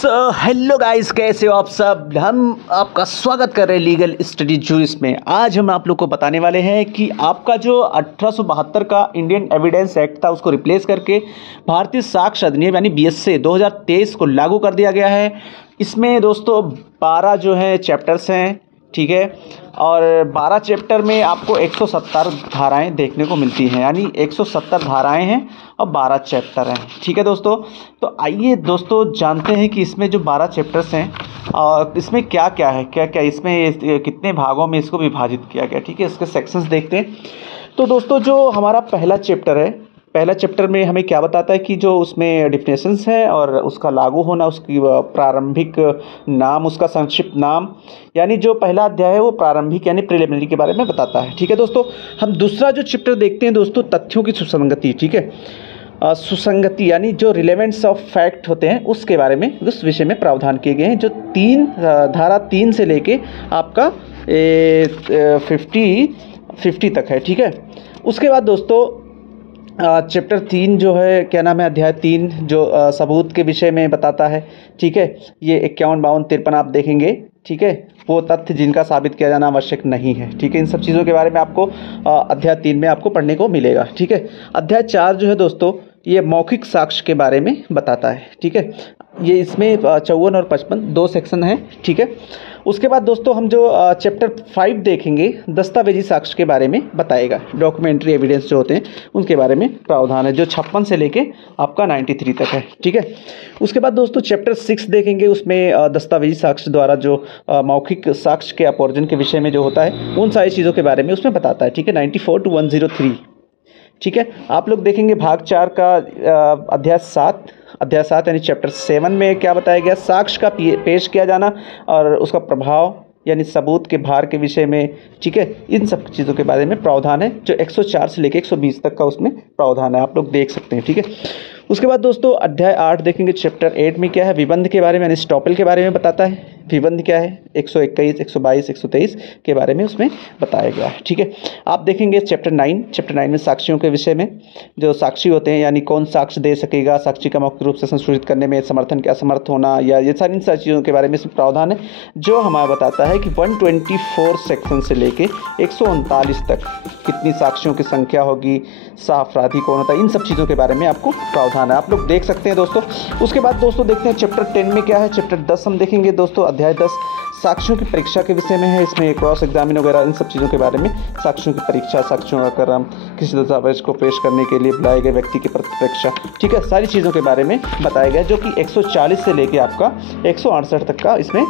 Hello guys, कैसे हो आप सब। हम आपका स्वागत कर रहे हैं लीगल स्टडी जूरिस में। आज हम आप लोग को बताने वाले हैं कि आपका जो 1872 का इंडियन एविडेंस एक्ट था उसको रिप्लेस करके भारतीय साक्ष्य अधिनियम यानी बीएसए 2023 को लागू कर दिया गया है। इसमें दोस्तों 12 जो है चैप्टर्स हैं, ठीक है, और 12 चैप्टर में आपको 170 धाराएं देखने को मिलती हैं, यानी 170 धाराएं हैं और 12 चैप्टर हैं, ठीक है दोस्तों। तो आइए दोस्तों जानते हैं कि इसमें जो 12 चैप्टर्स हैं और इसमें क्या क्या है, क्या क्या इसमें कितने भागों में इसको विभाजित किया गया, ठीक है। इसके सेक्शंस देखते हैं। तो दोस्तों जो हमारा पहला चैप्टर है, पहला चैप्टर में हमें क्या बताता है कि जो उसमें डिफिनेशंस है और उसका लागू होना, उसकी प्रारंभिक नाम, उसका संक्षिप्त नाम, यानी जो पहला अध्याय है वो प्रारंभिक यानी प्रिलिमिनरी के बारे में बताता है, ठीक है दोस्तों। हम दूसरा जो चैप्टर देखते हैं दोस्तों, तथ्यों की सुसंगति, ठीक है। सुसंगति यानी जो रिलेवेंस ऑफ फैक्ट होते हैं उसके बारे में, उस विषय में प्रावधान किए गए हैं, जो धारा 3 से लेके आपका 50 तक है, ठीक है। उसके बाद दोस्तों चैप्टर 3 जो है, क्या नाम है, अध्याय 3 जो सबूत के विषय में बताता है, ठीक है। ये 51, 52, 53 आप देखेंगे, ठीक है। वो तथ्य जिनका साबित किया जाना आवश्यक नहीं है, ठीक है। इन सब चीज़ों के बारे में आपको अध्याय 3 में आपको पढ़ने को मिलेगा, ठीक है। अध्याय 4 जो है दोस्तों, ये मौखिक साक्ष्य के बारे में बताता है, ठीक है। ये इसमें 54 और 55 दो सेक्शन हैं, ठीक है। उसके बाद दोस्तों हम जो चैप्टर 5 देखेंगे, दस्तावेजी साक्ष्य के बारे में बताएगा। डॉक्यूमेंट्री एविडेंस जो होते हैं उनके बारे में प्रावधान है, जो 56 से लेके आपका 93 तक है, ठीक है। उसके बाद दोस्तों चैप्टर 6 देखेंगे, उसमें दस्तावेजी साक्ष्य द्वारा जो मौखिक साक्ष्य के अपवर्जन के विषय में जो होता है उन सारी चीज़ों के बारे में उसमें बताता है, ठीक है। 94 to 103, ठीक है। आप लोग देखेंगे भाग 4 का अध्याय 7 यानी चैप्टर 7 में क्या बताया गया, साक्ष्य का पेश किया जाना और उसका प्रभाव यानी सबूत के भार के विषय में, ठीक है। इन सब चीज़ों के बारे में प्रावधान है, जो 104 से लेकर 120 तक का उसमें प्रावधान है, आप लोग देख सकते हैं, ठीक है। उसके बाद दोस्तों अध्याय 8 देखेंगे। चैप्टर 8 में क्या है, विबंध के बारे में यानी स्टॉपेल के बारे में बताता है। विबंध क्या है, 121, 122, 123 के बारे में उसमें बताया गया है, ठीक है। आप देखेंगे चैप्टर 9 में साक्षियों के विषय में, जो साक्षी होते हैं यानी कौन साक्ष्य दे सकेगा, साक्षी का मौखिक रूप से संशोधित करने में समर्थन के असमर्थ होना, या ये सारी इन सारी चीज़ों के बारे में इसमें प्रावधान है, जो हमें बताता है कि 124 सेक्शन से लेके 139 तक कितनी साक्षियों की संख्या होगी, साक्षाधि कौन होता है, इन सब चीज़ों के बारे में आपको प्रावधान है, आप लोग देख सकते हैं दोस्तों। उसके बाद दोस्तों देखते हैं चैप्टर 10 में क्या है। चैप्टर 10 हम देखेंगे दोस्तों, अध्याय 10 साक्ष्यों की परीक्षा के विषय में है। इसमें क्रॉस एग्जामिन वगैरह इन सब चीज़ों के बारे में, साक्ष्यों की परीक्षा, साक्ष्यों का क्रम, किसी दस्तावेज को पेश करने के लिए बुलाए गए व्यक्ति की परीक्षा, ठीक है, सारी चीज़ों के बारे में बताया गया, जो कि 140 से लेके आपका 168 तक का इसमें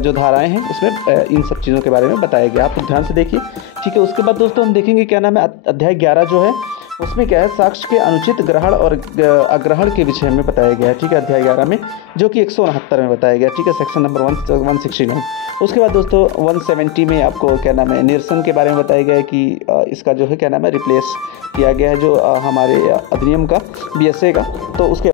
जो धाराएं हैं उसमें इन सब चीज़ों के बारे में बताया गया, आप लोग ध्यान से देखिए, ठीक है। उसके बाद दोस्तों हम देखेंगे क्या नाम है, अध्याय 11 जो है, उसमें क्या है, साक्ष्य के अनुचित ग्रहण और अग्रहण के विषय में बताया गया है, ठीक है, अध्याय 11 में, जो कि 169 में बताया गया, ठीक है, सेक्शन नंबर 169। उसके बाद दोस्तों 170 में आपको क्या नाम है, निरसन के बारे में बताया गया है कि इसका जो है क्या नाम है, रिप्लेस किया गया है जो हमारे अधिनियम का, बीएसए का, तो उसके